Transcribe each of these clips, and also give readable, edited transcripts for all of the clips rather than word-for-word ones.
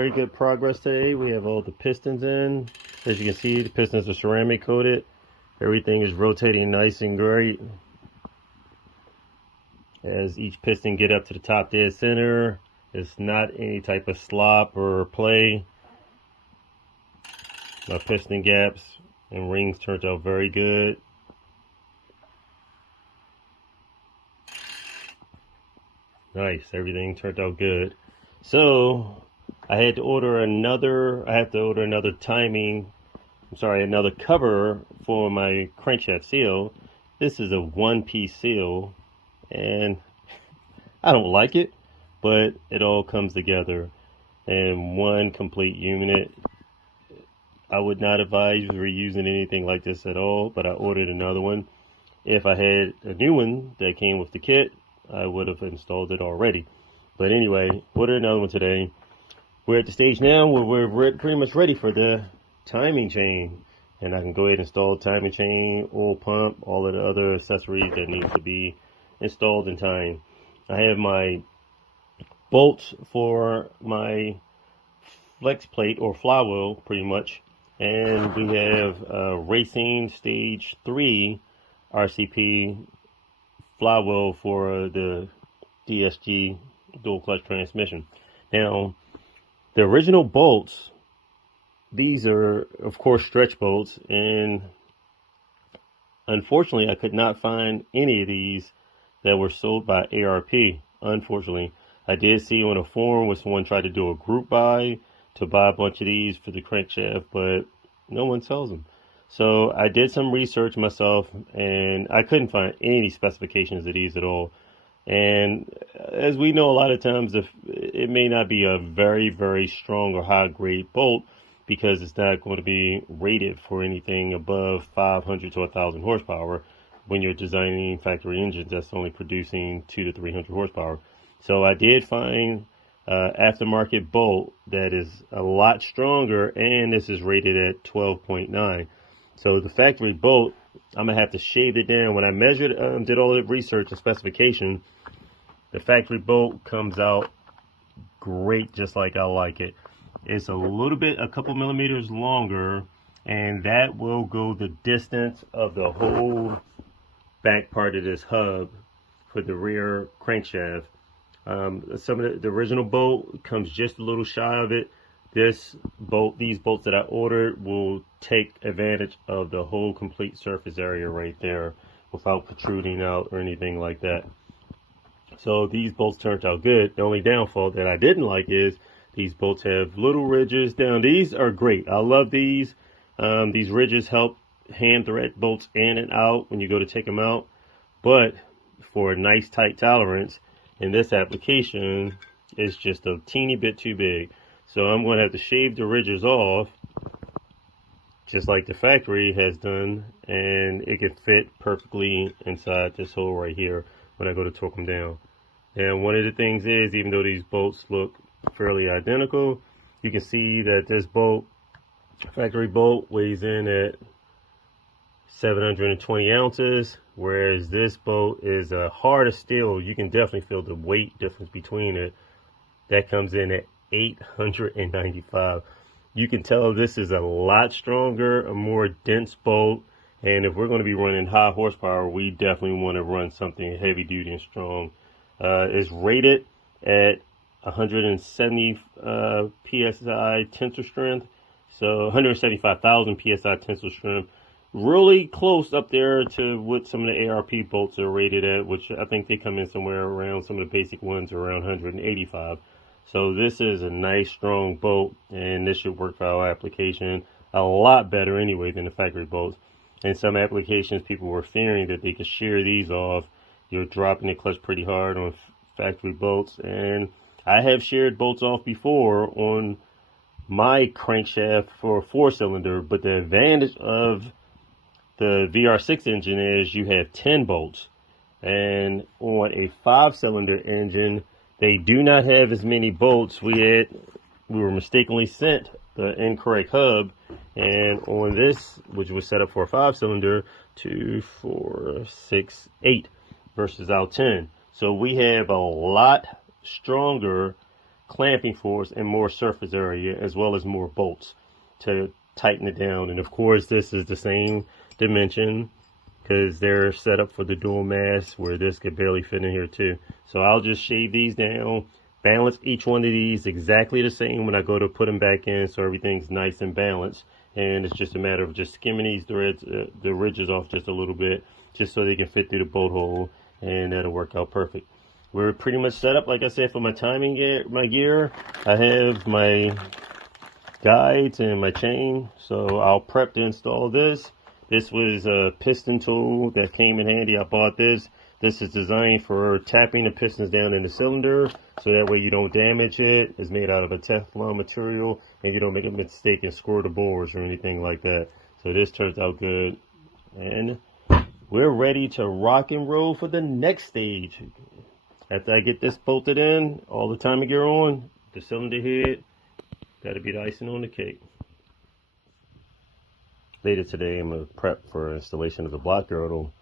very good progress today. We have all the pistons in. As you can see, the pistons are ceramic coated. Everything is rotating nice and great. As each piston get up to the top dead center, it's not any type of slop or play. My piston gaps and rings turned out very good. Nice, everything turned out good. So I have to order another another cover for my crankshaft seal. This is a one-piece seal, and I don't like it, but it all comes together in one complete unit. I would not advise reusing anything like this at all, but I ordered another one. If I had a new one that came with the kit, I would have installed it already. But anyway, ordered another one today. We're at the stage now where we're pretty much ready for the timing chain. And I can go ahead and install timing chain, oil pump, all of the other accessories that need to be installed in time. I have my bolts for my flex plate or flywheel pretty much. And we have a Racing Stage 3 RCP flywheel for the DSG dual clutch transmission. Now, the original bolts, these are of course stretch bolts, and unfortunately I could not find any of these that were sold by ARP. Unfortunately, I did see on a forum where someone tried to do a group buy to buy a bunch of these for the crankshaft, but no one sells them. So I did some research myself, and I couldn't find any specifications of these at all. And as we know, a lot of times it may not be a very, very strong or high grade bolt, because it's not going to be rated for anything above 500 to 1,000 horsepower when you're designing factory engines that's only producing 200 to 300 horsepower. So I did find aftermarket bolt that is a lot stronger, and this is rated at 12.9. So the factory bolt, I'm gonna have to shave it down. When I measured, did all the research and specification, the factory bolt comes out great, just like I like it. It's a couple millimeters longer, and that will go the distance of the whole back part of this hub for the rear crankshaft. Some of the original bolt comes just a little shy of it. These bolts that I ordered will take advantage of the whole complete surface area right there without protruding out or anything like that. So these bolts turned out good. The only downfall that I didn't like is these bolts have little ridges down. These are great. I love these. These ridges help hand thread bolts in and out when you go to take them out. But for a nice tight tolerance, in this application, it's just a teeny bit too big. So I'm going to have to shave the ridges off, just like the factory has done, and it can fit perfectly inside this hole right here when I go to torque them down. And one of the things is, even though these bolts look fairly identical, you can see that this bolt, factory bolt, weighs in at 720 ounces, whereas this bolt is a harder steel. You can definitely feel the weight difference between it. That comes in at 895. You can tell this is a lot stronger, a more dense bolt, and if we're going to be running high horsepower, we definitely want to run something heavy duty and strong. It's rated at 170 psi tensile strength, so 175,000 psi tensile strength. Really close up there to what some of the ARP bolts are rated at, which I think they come in somewhere around, some of the basic ones are around 185. So this is a nice strong bolt, and this should work for our application a lot better anyway than the factory bolts. In some applications, people were fearing that they could shear these off. You're dropping the clutch pretty hard on factory bolts, and I have sheared bolts off before on my crankshaft for a 4-cylinder, but the advantage of the VR6 engine is you have 10 bolts, and on a 5-cylinder engine they do not have as many bolts. We were mistakenly sent the incorrect hub, and on this, which was set up for a 5-cylinder, 2, 4, 6, 8 versus our 10. So we have a lot stronger clamping force and more surface area, as well as more bolts to tighten it down. And of course, this is the same dimension because they're set up for the dual mass, where this could barely fit in here too. So I'll just shave these down, balance each one of these exactly the same when I go to put them back in, so everything's nice and balanced. And it's just a matter of just skimming these threads, the ridges off just a little bit, just so they can fit through the bolt hole, and that'll work out perfect. We're pretty much set up, like I said, for my timing gear, I have my guides and my chain, so I'll prep to install this. This was a piston tool that came in handy. I bought this. This is designed for tapping the pistons down in the cylinder, so that way you don't damage it. It's made out of a Teflon material, and you don't make a mistake and squirt the bores or anything like that. So this turns out good, and we're ready to rock and roll for the next stage. After I get this bolted in, all the timing gear on, the cylinder head, that'll be the icing on the cake. Later today, I'm going to prep for installation of the block girdle.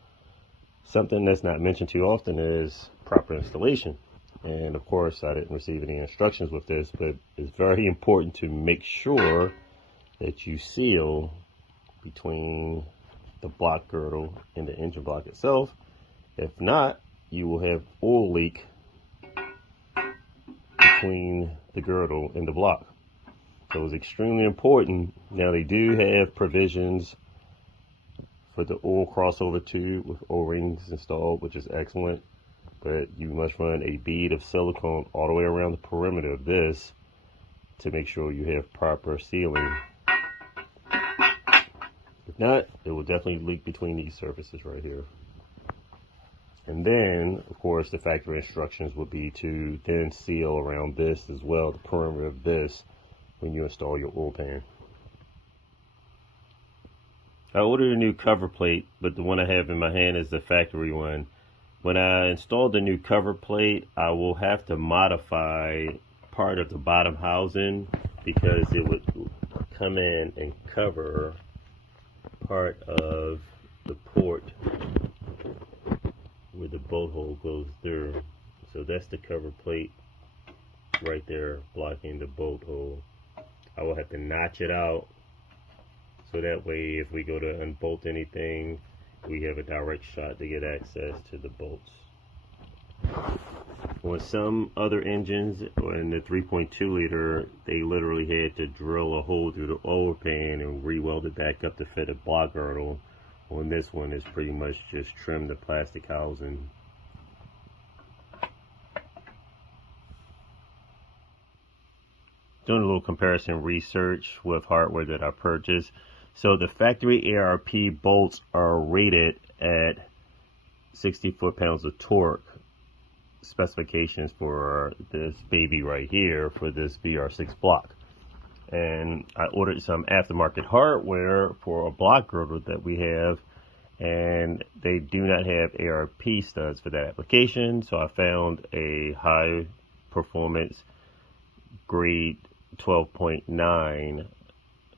Something that's not mentioned too often is proper installation. And of course, I didn't receive any instructions with this, but it's very important to make sure that you seal between the block girdle and the engine block itself. If not, you will have oil leak between the girdle and the block. So it's extremely important. Now, they do have provisions for the oil crossover tube with O-rings installed, which is excellent, but you must run a bead of silicone all the way around the perimeter of this to make sure you have proper sealing. If not, it will definitely leak between these surfaces right here. And then, of course, the factory instructions would be to then seal around this as well, the perimeter of this, when you install your oil pan. I ordered a new cover plate, but the one I have in my hand is the factory one. When I install the new cover plate, I will have to modify part of the bottom housing, because it would come in and cover part of the port where the bolt hole goes through. So that's the cover plate right there blocking the bolt hole. I will have to notch it out, so that way if we go to unbolt anything, we have a direct shot to get access to the bolts. On some other engines, in the 3.2 liter, they literally had to drill a hole through the oil pan and re-weld it back up to fit a block girdle. On this one, it's pretty much just trim the plastic housing. Doing a little comparison research with hardware that I purchased. So the factory ARP bolts are rated at 60 foot-pounds of torque specifications for this baby right here, for this VR6 block. And I ordered some aftermarket hardware for a block girdle that we have, and they do not have ARP studs for that application. So I found a high performance grade 12.9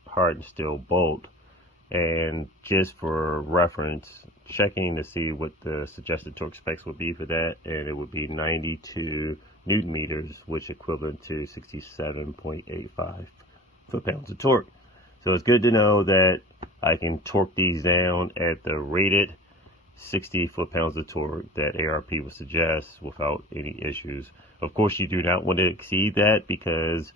hardened steel bolt, and just for reference, checking to see what the suggested torque specs would be for that, and it would be 92 newton meters, which equivalent to 67.85 foot-pounds of torque. So it's good to know that I can torque these down at the rated 60 foot-pounds of torque that ARP would suggest without any issues. Of course, you do not want to exceed that, because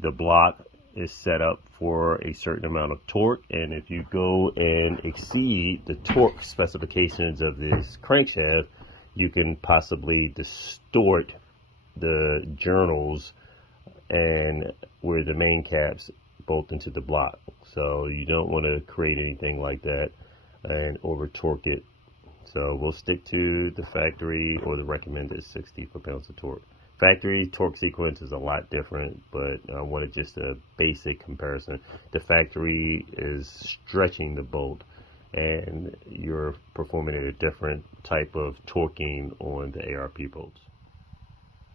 the block is set up for a certain amount of torque, and if you go and exceed the torque specifications of this crankshaft, you can possibly distort the journals and where the main caps bolt into the block. So you don't want to create anything like that and over torque it. So we'll stick to the factory or the recommended 60 foot-pounds of torque. Factory torque sequence is a lot different, but I wanted just a basic comparison. The factory is stretching the bolt, and you're performing a different type of torquing on the ARP bolts.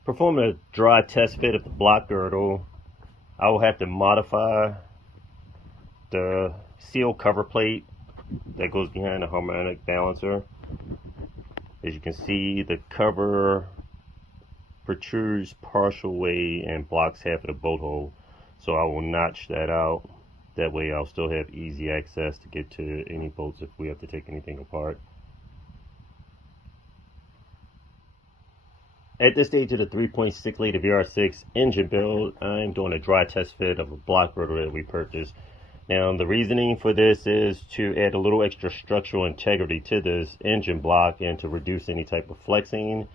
Performing a dry test fit of the block girdle, I will have to modify the seal cover plate that goes behind the harmonic balancer. As you can see, the cover protrudes partial way and blocks half of the bolt hole. So I will notch that out. That way I'll still have easy access to get to any bolts if we have to take anything apart. At this stage of the 3.6 liter VR6 engine build, I'm doing a dry test fit of a block rotor that we purchased. Now the reasoning for this is to add a little extra structural integrity to this engine block and to reduce any type of flexing.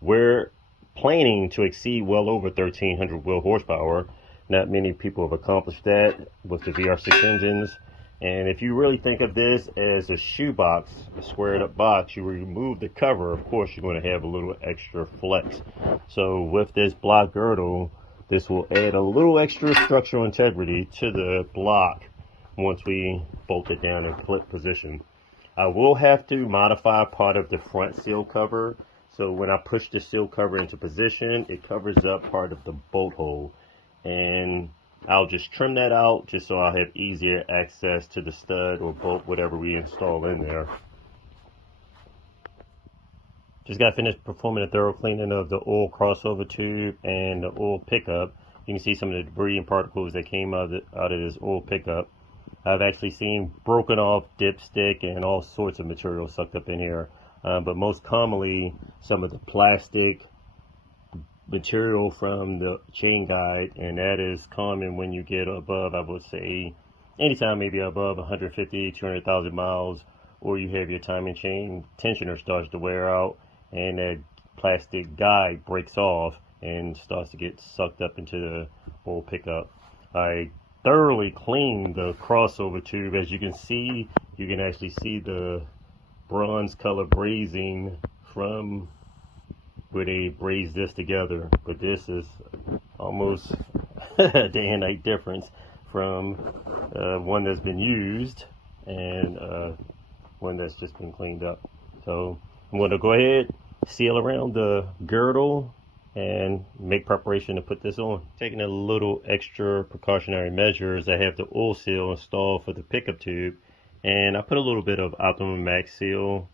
We're planning to exceed well over 1,300 wheel horsepower. Not many people have accomplished that with the VR6 engines. And if you really think of this as a shoebox, a squared up box, you remove the cover, of course you're going to have a little extra flex. So with this block girdle, this will add a little extra structural integrity to the block once we bolt it down in clip position. I will have to modify part of the front seal cover. So when I push the seal cover into position, it covers up part of the bolt hole. And I'll just trim that out just so I'll have easier access to the stud or bolt, whatever we install in there. Just got finished performing a thorough cleaning of the oil crossover tube and the oil pickup. You can see some of the debris and particles that came out of this oil pickup. I've actually seen broken off dipstick and all sorts of material sucked up in here. But most commonly, some of the plastic material from the chain guide, and that is common when you get above, I would say, anytime maybe above 150, 200,000 miles, or you have your timing chain tensioner starts to wear out, and that plastic guide breaks off and starts to get sucked up into the oil pickup. I thoroughly cleaned the crossover tube. As you can see, you can actually see the bronze color brazing from where they braze this together, but this is almost a day and night difference from one that's been used and one that's just been cleaned up. So I'm going to go ahead, seal around the girdle, and make preparation to put this on. Taking a little extra precautionary measures, I have the oil seal installed for the pickup tube, and I put a little bit of Optimum Max Seal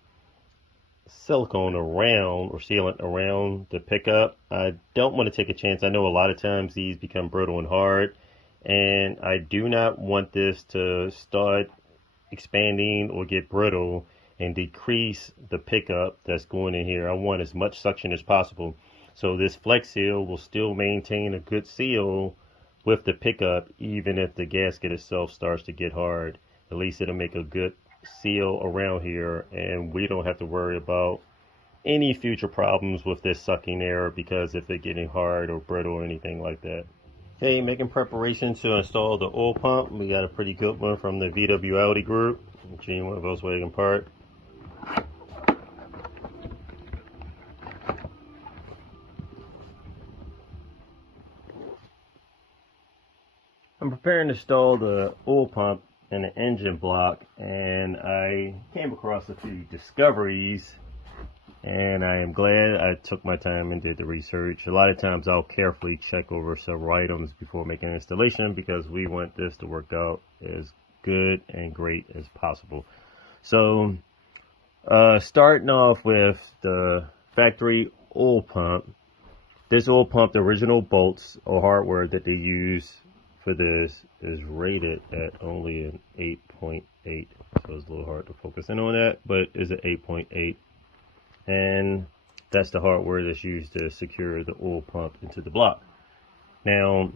silicone around or sealant around the pickup. I don't want to take a chance. I know a lot of times these become brittle and hard, and I do not want this to start expanding or get brittle and decrease the pickup that's going in here. I want as much suction as possible. So this flex seal will still maintain a good seal with the pickup, even if the gasket itself starts to get hard. At least it'll make a good seal around here, and we don't have to worry about any future problems with this sucking air because if it's getting hard or brittle or anything like that. Okay, making preparation to install the oil pump. We got a pretty good one from the VW Audi group, G1 Volkswagen part. I'm preparing to install the oil pump and the engine block, and I came across a few discoveries, and I am glad I took my time and did the research. A lot of times I'll carefully check over several items before making an installation because we want this to work out as good and great as possible. So starting off with the factory oil pump. This oil pump, the original bolts or hardware that they use for this is rated at only an 8.8, so it's a little hard to focus in on that, but it's an 8.8, and that's the hardware that's used to secure the oil pump into the block. Now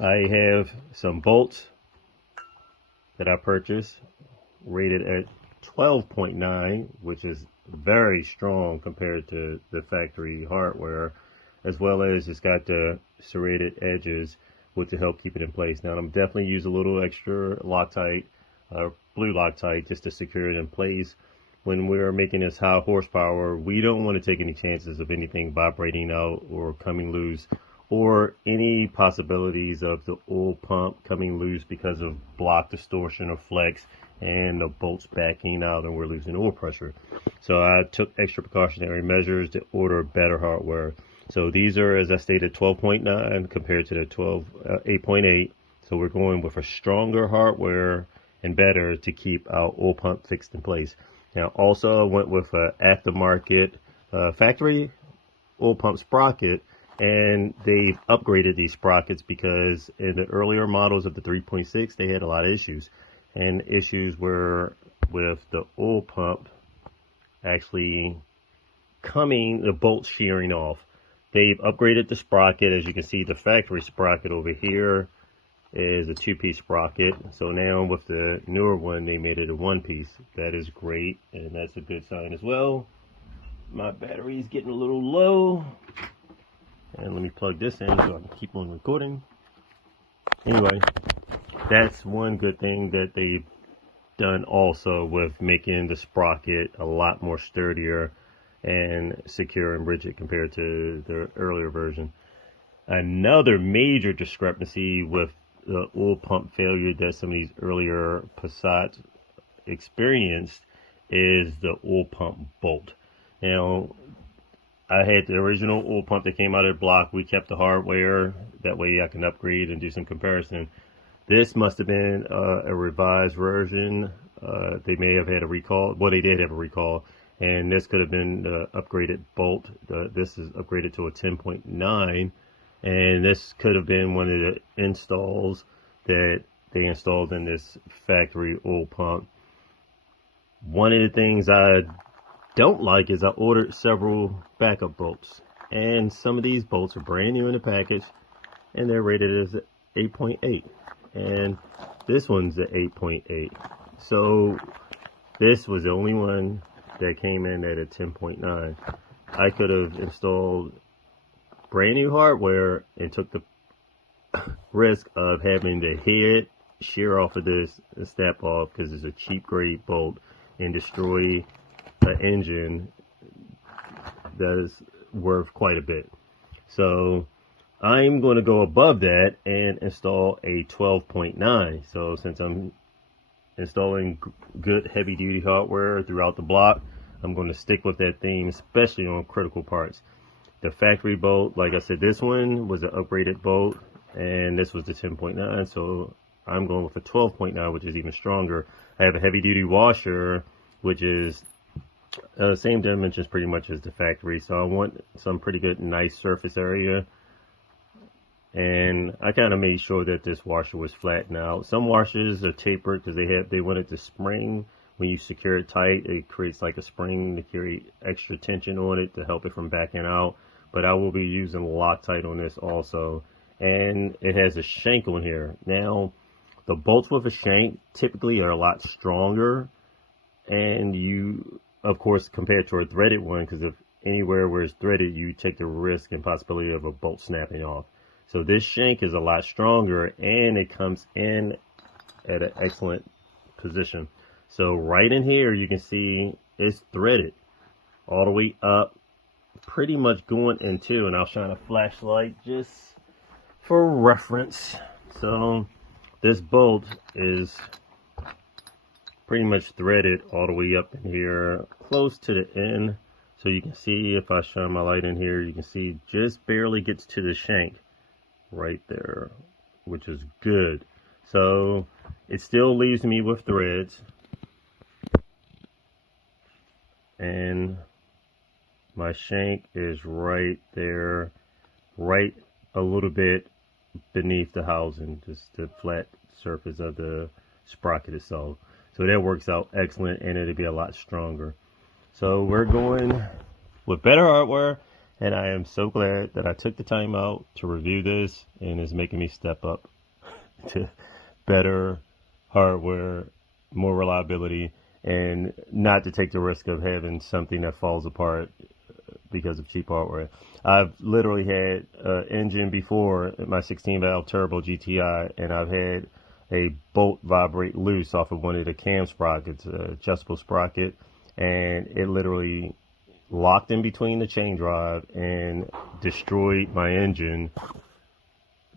I have some bolts that I purchased rated at 12.9, which is very strong compared to the factory hardware, as well as it's got the serrated edges to help keep it in place. Now I'm definitely use a little extra Loctite, blue Loctite, just to secure it in place. When we're making this high horsepower, we don't want to take any chances of anything vibrating out or coming loose, or any possibilities of the oil pump coming loose because of block distortion or flex and the bolts backing out and we're losing oil pressure. So I took extra precautionary measures to order better hardware. So these are, as I stated, 12.9 compared to the 8.8. So we're going with a stronger hardware and better to keep our oil pump fixed in place. Now also I went with an aftermarket factory oil pump sprocket, and they've upgraded these sprockets because in the earlier models of the 3.6 they had a lot of issues, and issues were with the oil pump actually the bolts shearing off. They've upgraded the sprocket. As you can see, the factory sprocket over here is a 2-piece sprocket. So now with the newer one, they made it a 1-piece. That is great, and that's a good sign as well. My battery is getting a little low, and let me plug this in so I can keep on recording. Anyway, that's one good thing that they've done also, with making the sprocket a lot more sturdier and secure and rigid compared to the earlier version. Another major discrepancy with the oil pump failure that some of these earlier Passats experienced is the oil pump bolt. Now, I had the original oil pump that came out of the block. We kept the hardware, that way I can upgrade and do some comparison. This must have been a revised version. They may have had a recall. Well, they did have a recall, and this could have been the upgraded bolt. This is upgraded to a 10.9, and this could have been one of the installs that they installed in this factory oil pump. One of the things I don't like is I ordered several backup bolts, and some of these bolts are brand new in the package, and they're rated as 8.8, and this one's at 8.8. So this was the only one that came in at a 10.9. I could have installed brand new hardware and took the risk of having the head shear off of this and snap off because it's a cheap grade bolt, and destroy an engine that is worth quite a bit. So I'm going to go above that and install a 12.9. So since I'm installing good heavy duty hardware throughout the block, I'm going to stick with that theme, especially on critical parts. The factory bolt, like I said, this one was an upgraded bolt, and this was the 10.9, so I'm going with a 12.9, which is even stronger. I have a heavy duty washer, which is same dimensions pretty much as the factory, so I want some pretty good nice surface area, and I kind of made sure that this washer was flattened out. Some washers are tapered because they want it to spring. When you secure it tight, it creates like a spring to create extra tension on it to help it from backing out. But I will be using Loctite on this also, and it has a shank on here. Now, the bolts with a shank typically are a lot stronger, and you, of course, compared to a threaded one, because if anywhere where it's threaded, you take the risk and possibility of a bolt snapping off. So this shank is a lot stronger, and it comes in at an excellent position. So right in here, you can see it's threaded all the way up, pretty much going into, and I'll shine a flashlight just for reference. So this bolt is pretty much threaded all the way up in here, close to the end. So you can see, if I shine my light in here, you can see just barely gets to the shank right there, which is good. So it still leaves me with threads, and my shank is right there, right a little bit beneath the housing, just the flat surface of the sprocket itself. So that works out excellent, and it'll be a lot stronger. So we're going with better hardware, and I am so glad that I took the time out to review this, and it's making me step up to better hardware, more reliability, and not to take the risk of having something that falls apart because of cheap hardware. I've literally had an engine before, my 16 valve turbo GTI, and I've had a bolt vibrate loose off of one of the cam sprockets, adjustable sprocket, and it literally locked in between the chain drive and destroyed my engine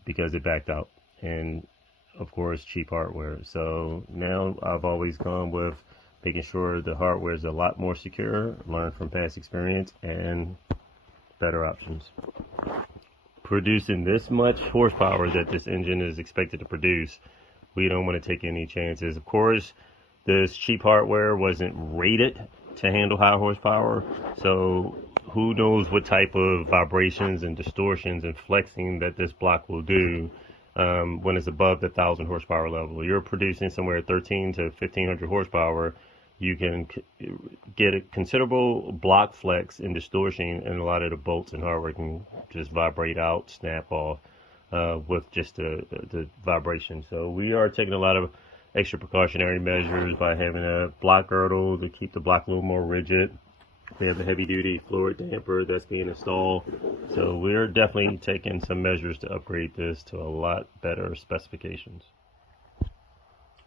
because it backed out, and of course cheap hardware. So now I've always gone with making sure the hardware is a lot more secure, learn from past experience, and better options. Producing this much horsepower that this engine is expected to produce, we don't want to take any chances. Of course, this cheap hardware wasn't rated to handle high horsepower, so who knows what type of vibrations and distortions and flexing that this block will do when it's above the 1,000 horsepower level. You're producing somewhere 13 to 1,500 horsepower. You can get a considerable block flex and distortion, and a lot of the bolts and hardware can just vibrate out, snap off with just the vibration. So we are taking a lot of extra precautionary measures by having a block girdle to keep the block a little more rigid. We have a heavy duty fluid damper that's being installed. So we're definitely taking some measures to upgrade this to a lot better specifications.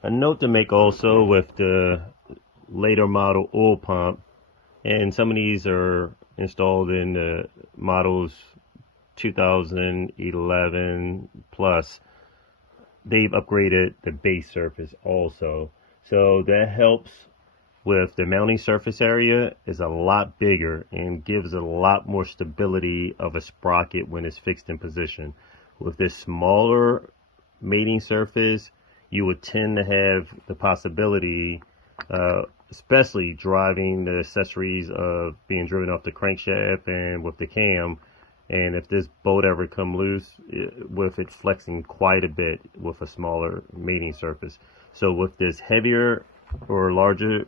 A note to make also with the later model oil pump, and some of these are installed in the models 2011 plus, they've upgraded the base surface also, so that helps with the mounting surface area is a lot bigger and gives a lot more stability of a sprocket when it's fixed in position. With this smaller mating surface, you would tend to have the possibility, especially driving the accessories of being driven off the crankshaft and with the cam, and if this bolt ever come loose, with it flexing quite a bit with a smaller mating surface. So with this heavier or larger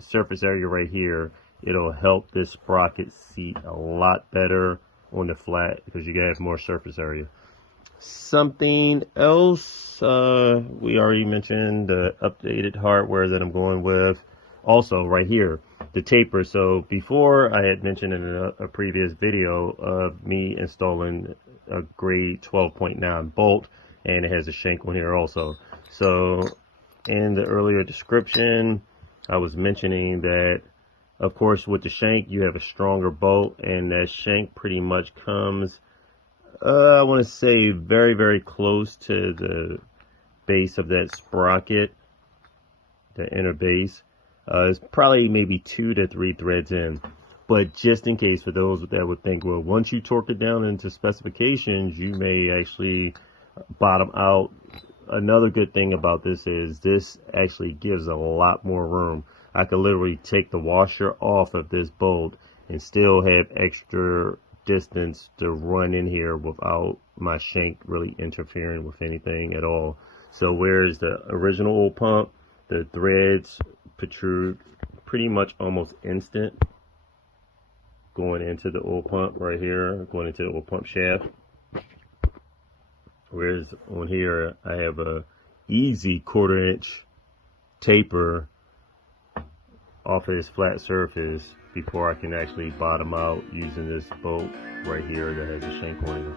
surface area right here, it'll help this sprocket seat a lot better on the flat because you have more surface area. Something else, we already mentioned the updated hardware that I'm going with. Also right here, the taper. So before, I had mentioned in a previous video of me installing a grade 12.9 bolt, and it has a shank on here also. So in the earlier description, I was mentioning that, of course, with the shank, you have a stronger bolt, and that shank pretty much comes, I want to say, very, very close to the base of that sprocket, the inner base. It's probably maybe 2 to 3 threads in. But just in case, for those that would think, well, once you torque it down into specifications, you may actually bottom out. Another good thing about this is this actually gives a lot more room. I could literally take the washer off of this bolt and still have extra distance to run in here without my shank really interfering with anything at all. So whereas the original oil pump, the threads protrude pretty much almost instant going into the oil pump right here, going into the oil pump shaft. Whereas on here, I have a easy 1/4 inch taper off of this flat surface before I can actually bottom out using this bolt right here that has a shank on it.